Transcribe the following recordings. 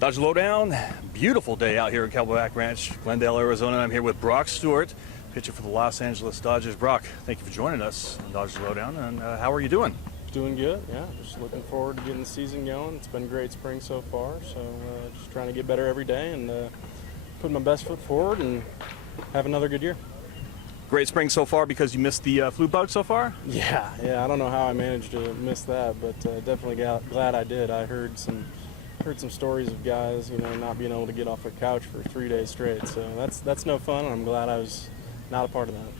Dodger Lowdown, beautiful day out here at Camelback Ranch, Glendale, Arizona. I'm here with Brock Stewart, pitcher for the Los Angeles Dodgers. Brock, thank you for joining us on Dodger Lowdown, and how are you doing? Doing good, yeah. Just looking forward to getting the season going. It's been a great spring so far, so just trying to get better every day and put my best foot forward and have another good year. Great spring so far because you missed the flu bug so far? Yeah, I don't know how I managed to miss that, but definitely glad I did. I heard some stories of guys, not being able to get off their couch for 3 days straight. So that's no fun, and I'm glad I was not a part of that.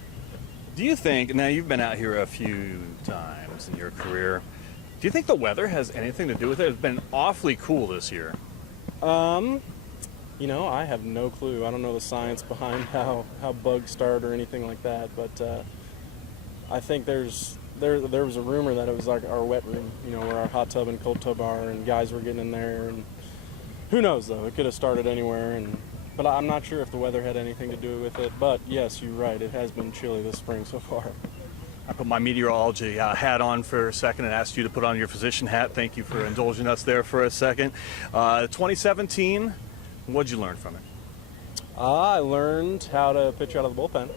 Do you think, now you've been out here a few times in your career, do you think the weather has anything to do with it? It's been awfully cool this year. I have no clue. I don't know the science behind how bugs start or anything like that, but I think there was a rumor that it was like our wet room, where our hot tub and cold tub are, and guys were getting in there, and who knows though, it could have started anywhere, but I'm not sure if the weather had anything to do with it. But yes, you're right, it has been chilly this spring so far. I put my meteorology hat on for a second and asked you to put on your physician hat. Thank you for indulging us there for a second. 2017, what'd you learn from it? I learned how to pitch out of the bullpen.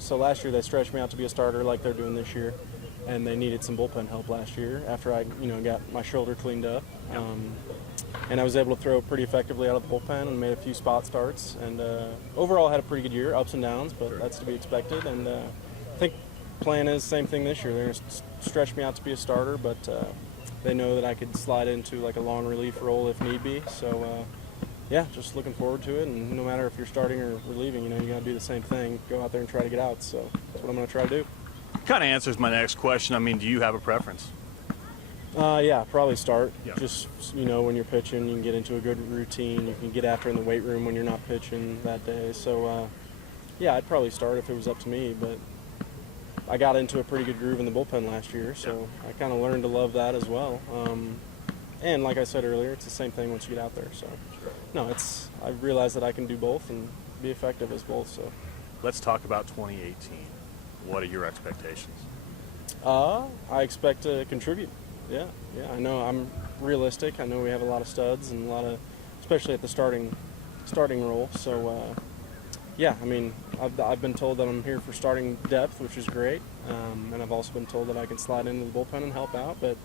So last year they stretched me out to be a starter like they're doing this year, and they needed some bullpen help last year after I got my shoulder cleaned up. And I was able to throw pretty effectively out of the bullpen and made a few spot starts, and overall had a pretty good year, ups and downs, but that's to be expected. And I think plan is same thing this year. They're going to stretch me out to be a starter, but they know that I could slide into like a long relief role if need be. So just looking forward to it, and no matter if you're starting or relieving, you got to do the same thing, go out there and try to get out. So that's what I'm going to try to do. Kind of answers my next question. I mean, do you have a preference? Probably start. Yeah. Just, when you're pitching, you can get into a good routine. You can get after in the weight room when you're not pitching that day. So, I'd probably start if it was up to me. But I got into a pretty good groove in the bullpen last year, so I kind of learned to love that as well. And like I said earlier, it's the same thing once you get out there. So, I realized that I can do both and be effective as both. So, let's talk about 2018. What are your expectations? I expect to contribute. Yeah. I know I'm realistic. I know we have a lot of studs and especially at the starting role. So, I've been told that I'm here for starting depth, which is great. And I've also been told that I can slide into the bullpen and help out. But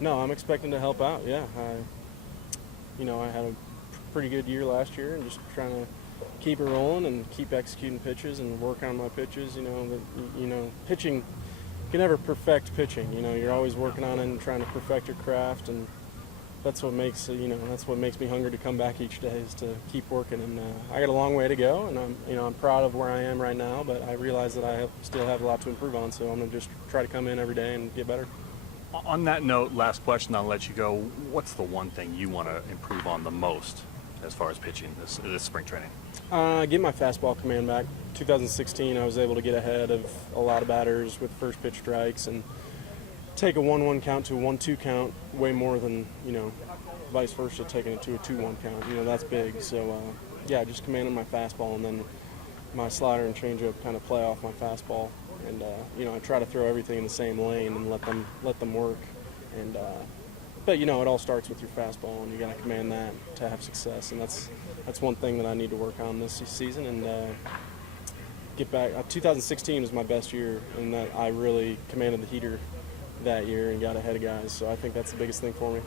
no, I'm expecting to help out. Yeah, I had a pretty good year last year, and just trying to keep it rolling and keep executing pitches and work on my pitches. Pitching. You can never perfect pitching. You're always working on it and trying to perfect your craft, and that's what makes me hungry to come back each day, is to keep working. And I got a long way to go, and I'm proud of where I am right now, but I realize that I still have a lot to improve on. So I'm gonna just try to come in every day and get better. On that note, last question, I'll let you go. What's the one thing you want to improve on the most as far as pitching this spring training? Get my fastball command back. 2016, I was able to get ahead of a lot of batters with first pitch strikes and take a 1-1 count to a 1-2 count way more than, vice versa, taking it to a 2-1 count. That's big. So, just commanding my fastball, and then my slider and changeup kind of play off my fastball. And, I try to throw everything in the same lane and let them work. And, but, it all starts with your fastball, and you got to command that to have success. And that's one thing that I need to work on this season, and get back. 2016 was my best year, and that I really commanded the heater that year and got ahead of guys. So I think that's the biggest thing for me.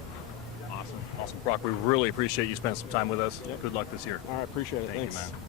Awesome. Brock, we really appreciate you spending some time with us. Yep. Good luck this year. All right, appreciate it. Thank Thanks. you, man.